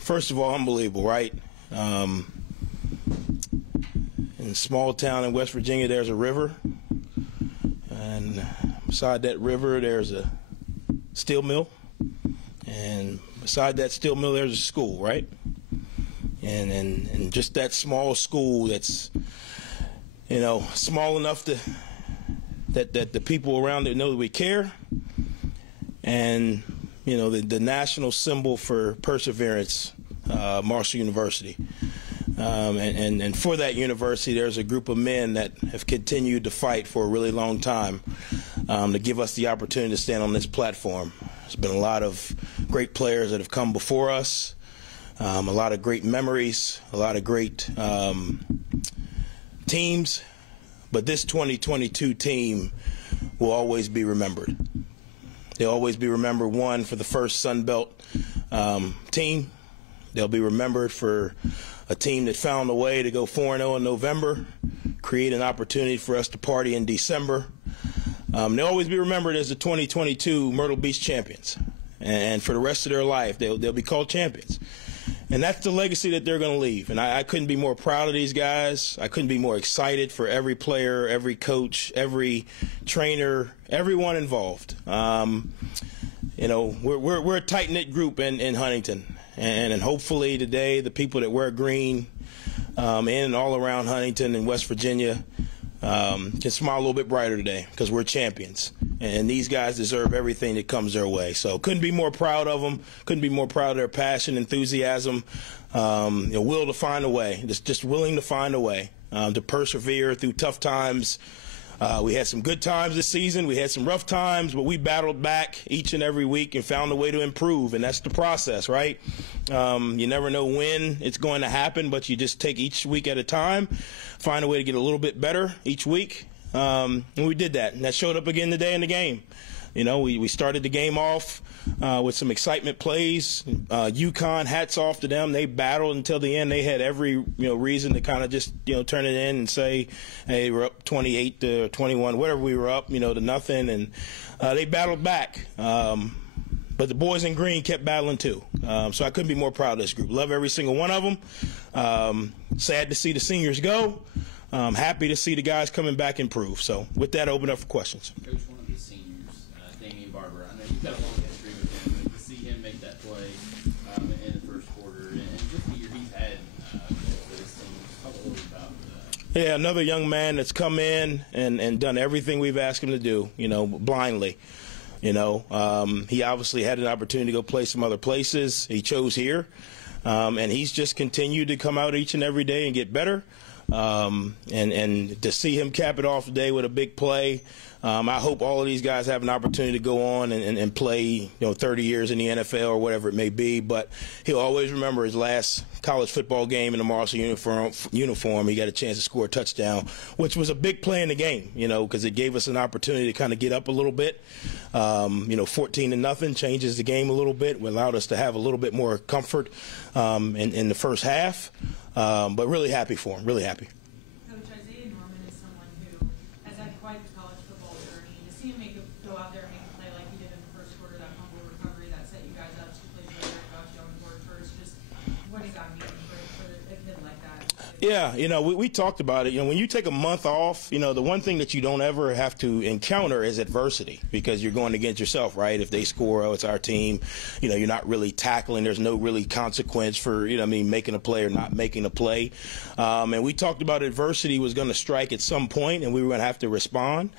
First of all, unbelievable, right? In a small town in West Virginia, there's a river. And beside that river, there's a steel mill. And beside that steel mill, there's a school, right? And just that small school that's, small enough that the people around it know that we care. And, the national symbol for perseverance, Marshall University. And for that university, there's a group of men that have continued to fight for a really long time to give us the opportunity to stand on this platform. There's been a lot of great players that have come before us, a lot of great memories, a lot of great teams, but this 2022 team will always be remembered. They'll always be remembered, one, for the first Sun Belt team. They'll be remembered for a team that found a way to go 4-0 in November, create an opportunity for us to party in December. They'll always be remembered as the 2022 Myrtle Beach champions. And for the rest of their life, they'll be called champions. And that's the legacy that they're going to leave. And I couldn't be more proud of these guys. I couldn't be more excited for every player, every coach, every trainer, everyone involved. We're a tight-knit group in Huntington. And hopefully today the people that wear green in and all around Huntington and West Virginia can smile a little bit brighter today because we're champions. And these guys deserve everything that comes their way. So couldn't be more proud of them. Couldn't be more proud of their passion, enthusiasm, will to find a way, just willing to find a way to persevere through tough times. We had some good times this season. We had some rough times, but we battled back each and every week and found a way to improve, and that's the process, right? You never know when it's going to happen, but you just take each week at a time, find a way to get a little bit better each week, and we did that, and that showed up again today in the game. We started the game off with some excitement plays. UCONN, hats off to them. They battled until the end. They had every reason to kind of just turn it in and say, hey, we're up 28 to 21, whatever we were up, to nothing, and they battled back. But the boys in green kept battling too. So I couldn't be more proud of this group. Love every single one of them. Sad to see the seniors go. Happy to see the guys coming back improve. So with that, I open up for questions. Coach, one of these seniors, Barber, I know you've got a long history with him, but to see him make that play in the first quarter and just the year he's had for this team, talk a little about that. Yeah, another young man that's come in and done everything we've asked him to do, blindly. He obviously had an opportunity to go play some other places. He chose here, and he's just continued to come out each and every day and get better. And to see him cap it off today with a big play, I hope all of these guys have an opportunity to go on and play, 30 years in the NFL or whatever it may be. But he'll always remember his last college football game in the Marshall uniform. He got a chance to score a touchdown, which was a big play in the game, because it gave us an opportunity to kind of get up a little bit. 14-0 changes the game a little bit. It allowed us to have a little bit more comfort in the first half. But really happy for him, really happy. Coach, Isaiah Norman is someone who has had quite the college football journey. To see him go out there and make a play like he did in the first quarter, that humble recovery that set you guys up 2 plays later, got you on board first, just what does that mean for a kid like that? Yeah, we talked about it. When you take a month off, the one thing that you don't ever have to encounter is adversity because you're going against yourself, right? If they score, it's our team. You're not really tackling. There's no really consequence for, making a play or not making a play. And we talked about adversity was going to strike at some point and we were going to have to respond.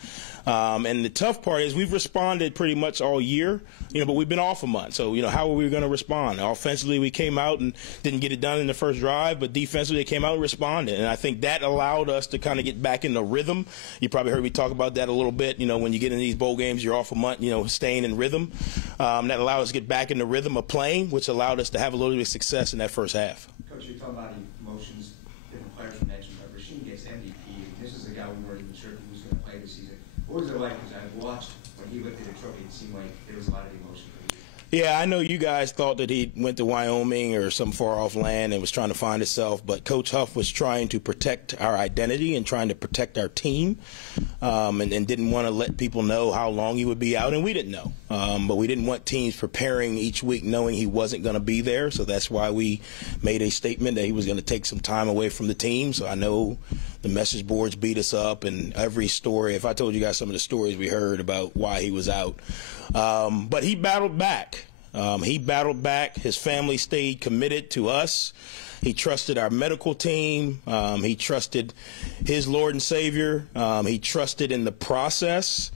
And the tough part is we've responded pretty much all year, but we've been off a month. So, how are we going to respond? Offensively, we came out and didn't get it done in the first drive, but defensively, they came out and responded. And I think that allowed us to kind of get back in the rhythm. You probably heard me talk about that a little bit. When you get in these bowl games, you're off a month, staying in rhythm. That allowed us to get back in the rhythm of playing, which allowed us to have a little bit of success in that first half. Coach, you're talking about emotions, different players from mentioned, but Rasheed gets MVP. This is a guy we weren't even sure who was going to play this season. What was it like? Because I watched when he lifted the trophy, it seemed like there was a lot of emotion for you. Yeah, I know you guys thought that he went to Wyoming or some far-off land and was trying to find himself, but Coach Huff was trying to protect our identity and trying to protect our team, and didn't want to let people know how long he would be out, and we didn't know. But we didn't want teams preparing each week knowing he wasn't going to be there, so that's why we made a statement that he was going to take some time away from the team. So I know the message boards beat us up, and every story, if I told you guys some of the stories we heard about why he was out. But he battled back. His family stayed committed to us. He trusted our medical team. He trusted his Lord and Savior. He trusted in the process.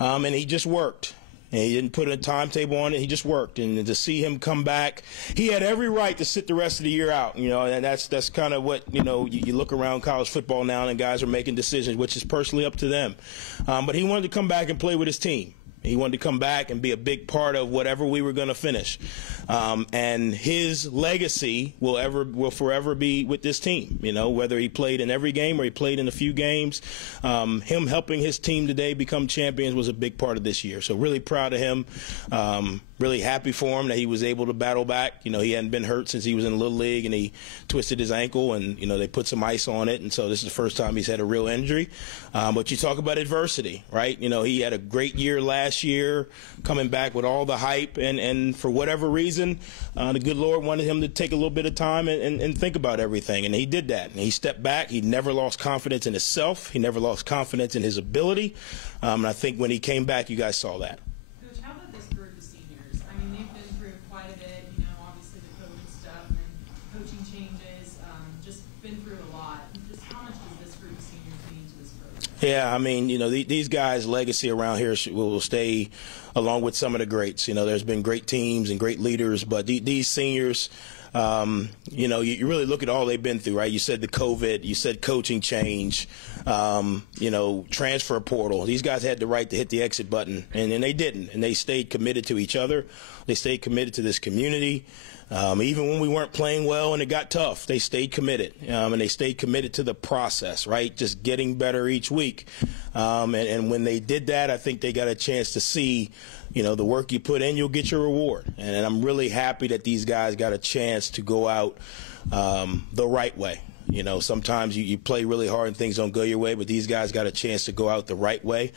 And he just worked. And he didn't put a timetable on it. He just worked. And to see him come back, he had every right to sit the rest of the year out. And that's kind of what, you look around college football now and guys are making decisions, which is personally up to them. But he wanted to come back and play with his team. He wanted to come back and be a big part of whatever we were going to finish. And his legacy will forever be with this team, whether he played in every game or he played in a few games. Him helping his team today become champions was a big part of this year. So really proud of him. Really happy for him that he was able to battle back. He hadn't been hurt since he was in Little League, and he twisted his ankle, and, they put some ice on it. And so this is the first time he's had a real injury. But you talk about adversity, right? He had a great year last year, coming back with all the hype, and for whatever reason, the good Lord wanted him to take a little bit of time and think about everything. And he did that. And he stepped back. He never lost confidence in himself. He never lost confidence in his ability. And I think when he came back, you guys saw that. Coach, how about this group of seniors? I mean, they've been through quite a bit, obviously the COVID stuff and coaching changes, just been through a lot. Just how much does this group of seniors mean to this program? Yeah, I mean, these guys' legacy around here will stay along with some of the greats. There's been great teams and great leaders, but these seniors, you really look at all they've been through, right? You said the COVID, you said coaching change, transfer portal. These guys had the right to hit the exit button, and they didn't. And they stayed committed to each other. They stayed committed to this community. Even when we weren't playing well and it got tough, they stayed committed, and they stayed committed to the process, right? Just getting better each week. And when they did that, I think they got a chance to see, the work you put in, you'll get your reward. And I'm really happy that these guys got a chance to go out the right way. Sometimes you play really hard and things don't go your way, but these guys got a chance to go out the right way.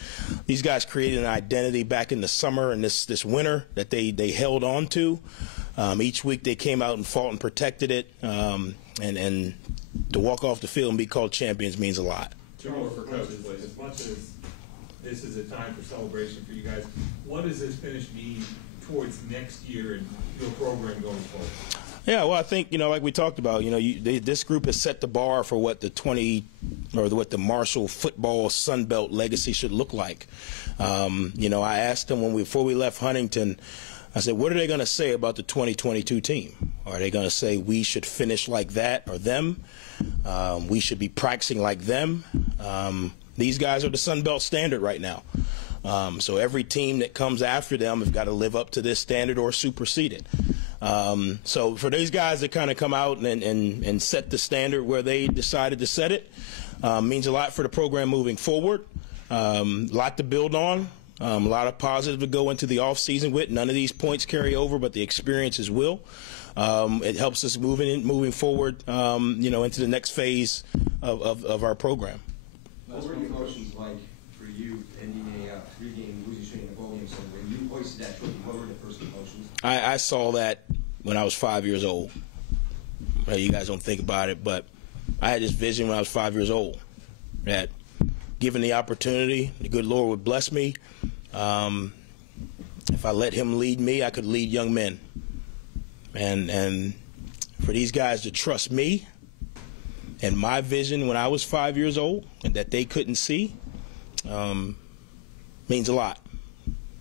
These guys created an identity back in the summer and this winter that they held on to. Each week they came out and fought and protected it, and to walk off the field and be called champions means a lot. Two more for Coach, please. As much as this is a time for celebration for you guys, what does this finish mean towards next year and your program going forward? Yeah, well, I think, like we talked about, this group has set the bar for what what the Marshall football Sun Belt legacy should look like. I asked them before we left Huntington, I said, what are they going to say about the 2022 team? Are they going to say we should finish like that or them? We should be practicing like them? These guys are the Sun Belt standard right now. So every team that comes after them has got to live up to this standard or supersede it. So for these guys to kind of come out and set the standard where they decided to set it means a lot for the program moving forward. A lot to build on. A lot of positives to go into the offseason with. None of these points carry over, but the experiences will. It helps us moving forward, into the next phase of our program. What were the emotions like for you ending a three-game losing streak in the bowl game? So when you hoisted that trophy, what were the first emotions? I saw that when I was 5 years old. You guys don't think about it, but I had this vision when I was 5 years old that given the opportunity, the good Lord would bless me. If I let him lead me, I could lead young men. And for these guys to trust me and my vision when I was 5 years old and that they couldn't see means a lot.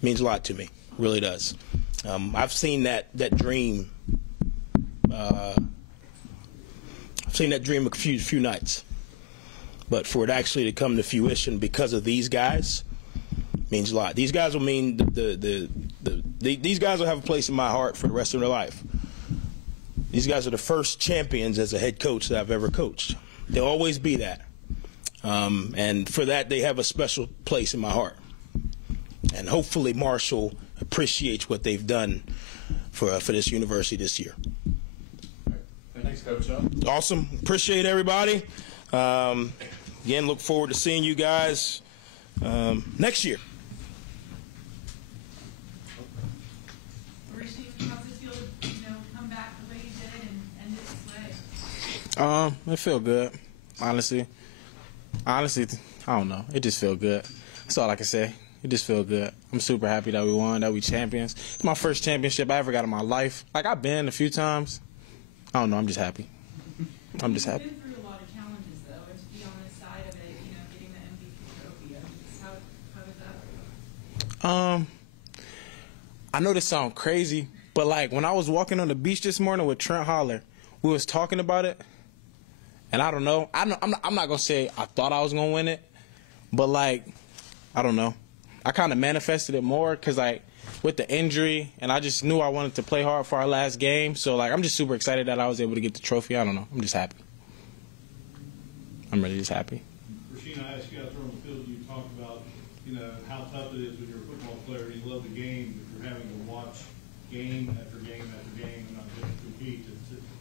Means a lot to me. Really does. I've seen that dream. I've seen that dream a few nights. But for it actually to come to fruition because of these guys means a lot. These guys will mean these guys will have a place in my heart for the rest of their life. These guys are the first champions as a head coach that I've ever coached. They'll always be that. And for that, they have a special place in my heart. And hopefully Marshall appreciates what they've done for this university this year. Thanks, Coach. Awesome. Appreciate everybody. Again, look forward to seeing you guys next year. Rasheed, how's it feel to, come back the way you did and end it this way? It feel good, honestly. Honestly, I don't know. It just feel good. That's all I can say. It just feel good. I'm super happy that we won, that we champions. It's my first championship I ever got in my life. Like, I've been a few times. I don't know. I'm just happy. I'm just happy. You've been through a lot of challenges, though, and to be on this side of it, getting the MVP trophy. How was that? I know this sounds crazy, but like when I was walking on the beach this morning with Trent Holler, we was talking about it, and I don't know. I'm not gonna say I thought I was gonna win it, but like I don't know. I kind of manifested it more because like with the injury, and I just knew I wanted to play hard for our last game. So like I'm just super excited that I was able to get the trophy. I don't know. I'm just happy. I'm really just happy. Rasheed, I asked you out there on the field, you talked about, how tough it is when you're a football player and you love the game, but you're having to watch game after game after game and not just compete.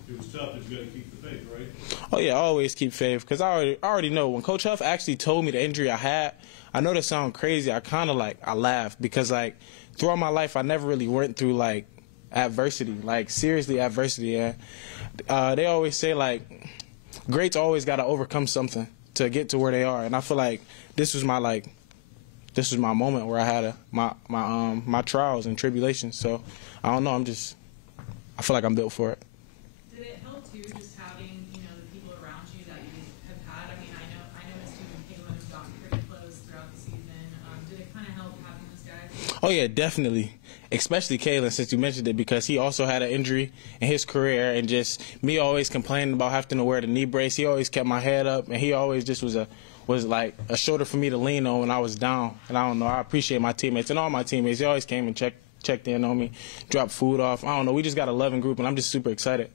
It was tough, but you got to keep the faith, right? Oh yeah, I always keep faith because I already know when Coach Huff actually told me the injury I had. I know that sounds crazy. I kind of I laughed because like throughout my life I never really went through like adversity, like seriously adversity. And they always say like greats always got to overcome something to get to where they are, and I feel like this was my moment where I had my trials and tribulations. So I don't know. I feel like I'm built for it. Did it help too, just having the people around you that you have had? I mean, I know Mr. and Caitlin have gotten pretty close throughout the season. Did it kind of help having those guys? Oh yeah, definitely. Especially Kalen, since you mentioned it, because he also had an injury in his career, and just me always complaining about having to wear the knee brace. He always kept my head up, and he always just was like a shoulder for me to lean on when I was down. And I don't know, I appreciate my teammates and all my teammates. They always came and checked in on me, dropped food off. I don't know, we just got a loving group, and I'm just super excited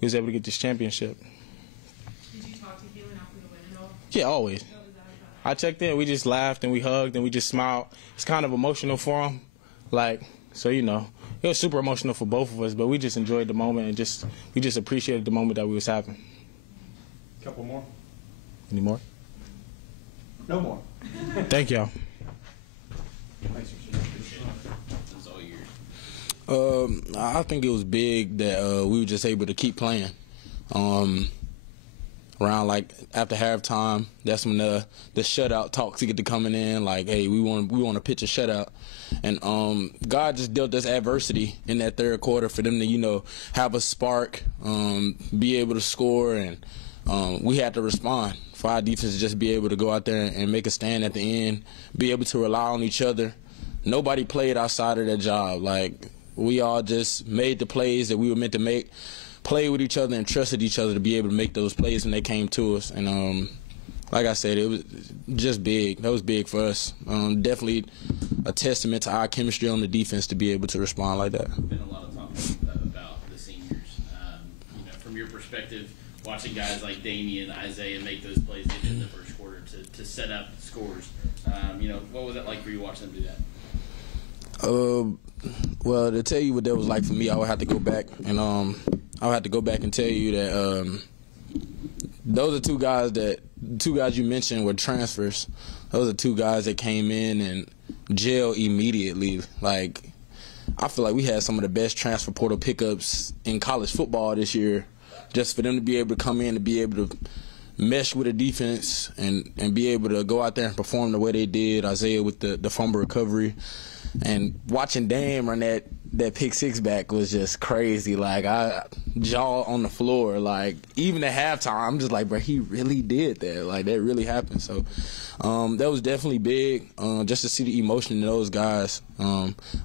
we was able to get this championship. Did you talk to Caitlin after the win at all? Yeah, always. What was that about? I checked in, we just laughed and we hugged and we just smiled. It's kind of emotional for him, so it was super emotional for both of us, but we just enjoyed the moment and we just appreciated the moment that we was having. Couple more? Any more? No more. Thank y'all. Thanks, Rasheed. It's all yours. I think it was big that we were just able to keep playing. Around after halftime, that's when the shutout talks get to coming in. Like, hey, we want to pitch a shutout, and God just dealt us adversity in that third quarter for them to have a spark, be able to score, and we had to respond. For our defense to just be able to go out there and make a stand at the end, be able to rely on each other. Nobody played outside of their job. Like, we all just made the plays that we were meant to make, played with each other and trusted each other to be able to make those plays when they came to us. And like I said, it was just big. That was big for us. Definitely a testament to our chemistry on the defense to be able to respond like that. Been a lot of talk about the seniors. From your perspective, watching guys like Damian, Isaiah make those plays they did in the first quarter to set up scores. What was it like for you watching them do that? Well, to tell you what that was like for me, I would have to go back and tell you that those are two guys you mentioned were transfers. Those are two guys that came in and gelled immediately. Like, I feel like we had some of the best transfer portal pickups in college football this year. Just for them to be able to come in and be able to mesh with the defense and be able to go out there and perform the way they did. Isaiah with the fumble recovery. And watching Dame run that pick six back was just crazy. Like, I jaw on the floor. Like, even at halftime, I'm just like, bro, he really did that. Like, that really happened. So that was definitely big, just to see the emotion in those guys.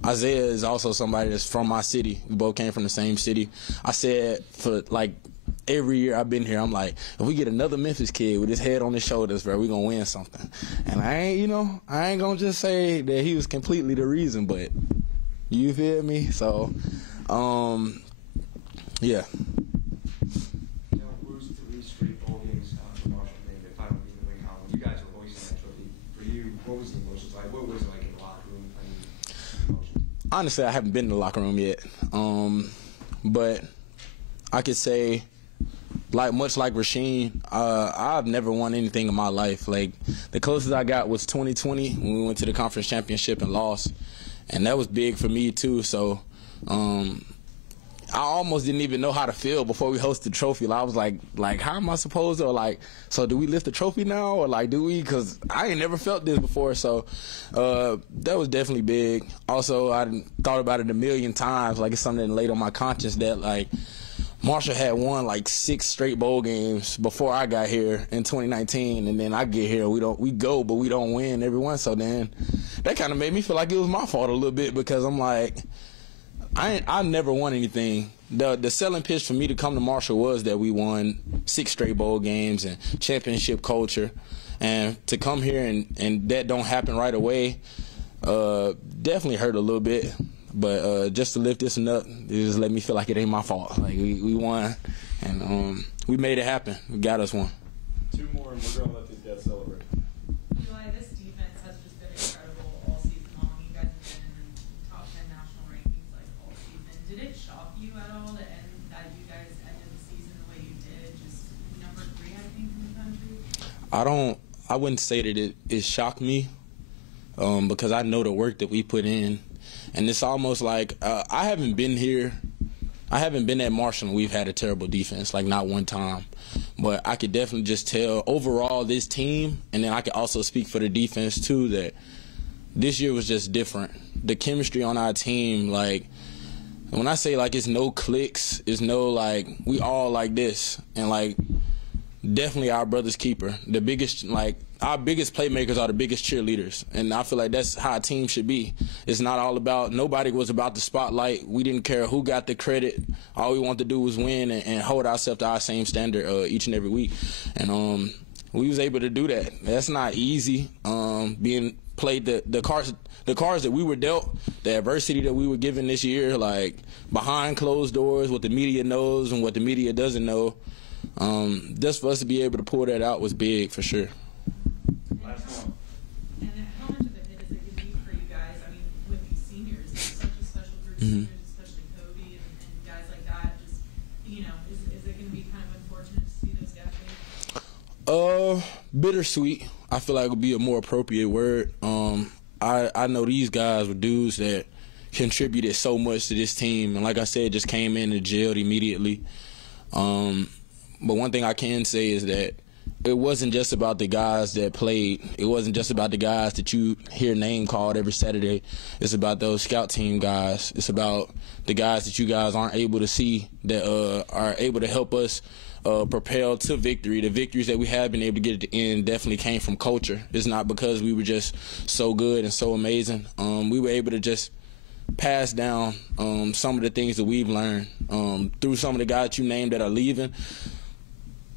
Isaiah is also somebody that's from my city. We both came from the same city. I said for, every year I've been here, I'm like, if we get another Memphis kid with his head on his shoulders, bro, we gonna win something. And I ain't gonna just say that he was completely the reason, but you feel me? So, yeah. Bruce, 3 straight bowl games for Marshall Day, the final game in UCONN. When you guys were hoisting that trophy, for you, what was the emotions like? What was it like in the locker room? honestly, I haven't been in the locker room yet. But I could say, much like Rasheed, I've never won anything in my life. Like, the closest I got was 2020 when we went to the conference championship and lost, and that was big for me too. So I almost didn't even know how to feel before we hosted the trophy. I was like, how am I supposed to, so do we lift the trophy now, or do we? Because I ain't never felt this before. So that was definitely big. Also, I thought about it a million times. It's something that laid on my conscience that Marshall had won 6 straight bowl games before I got here in 2019, and then I get here, we go, but we don't win every one. So then that kind of made me feel like it was my fault a little bit, because I'm like, I never won anything. The selling pitch for me to come to Marshall was that we won 6 straight bowl games and championship culture, and to come here and that don't happen right away definitely hurt a little bit. But just to lift this one up, it just let me feel like it ain't my fault. We won, and we made it happen. We got us one. 2 more, and we're going to let these guys celebrate. Eli, this defense has just been incredible all season long. You guys have been in top 10 national rankings all season. Did it shock you at all that you guys ended the season the way you did, just number 3, I think, in the country? I wouldn't say that it shocked me, because I know the work that we put in. And it's almost like I haven't been here. I haven't been at Marshall and we've had a terrible defense, not one time. But I could definitely just tell overall this team, and then I could also speak for the defense too, that this year was just different. The chemistry on our team, when I say it's no clicks, it's no we all like this. And definitely our brother's keeper. The biggest, our biggest playmakers are the biggest cheerleaders, and I feel like that's how a team should be. It's not all about, nobody was about the spotlight. We didn't care who got the credit. All we wanted to do was win and hold ourselves to our same standard each and every week. And we was able to do that. That's not easy. Being played the cards that we were dealt, the adversity that we were given this year, behind closed doors, what the media knows and what the media doesn't know. Just for us to be able to pull that out was big for sure. And then how much of a hit is it going to be for you guys? I mean, with these seniors, it's such a special group of seniors, especially Kobe and guys like that. Just, is it going to be kind of unfortunate to see those guys leave? Bittersweet, I feel like would be a more appropriate word. I know these guys were dudes that contributed so much to this team, and like I said, just came in and jailed immediately. But one thing I can say is that it wasn't just about the guys that played. It wasn't just about the guys that you hear name called every Saturday. It's about those scout team guys. It's about the guys that you guys aren't able to see that are able to help us propel to victory. The victories that we have been able to get at the end definitely came from culture. It's not because we were just so good and so amazing. We were able to just pass down some of the things that we've learned through some of the guys you named that are leaving.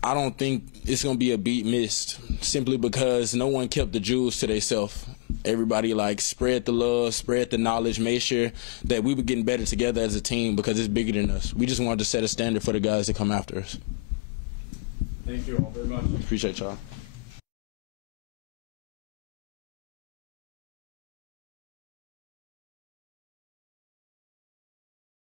I don't think it's going to be a beat missed simply because no one kept the jewels to themselves. Everybody spread the love, spread the knowledge, made sure that we were getting better together as a team because it's bigger than us. We just wanted to set a standard for the guys that come after us. Thank you all very much. Appreciate y'all.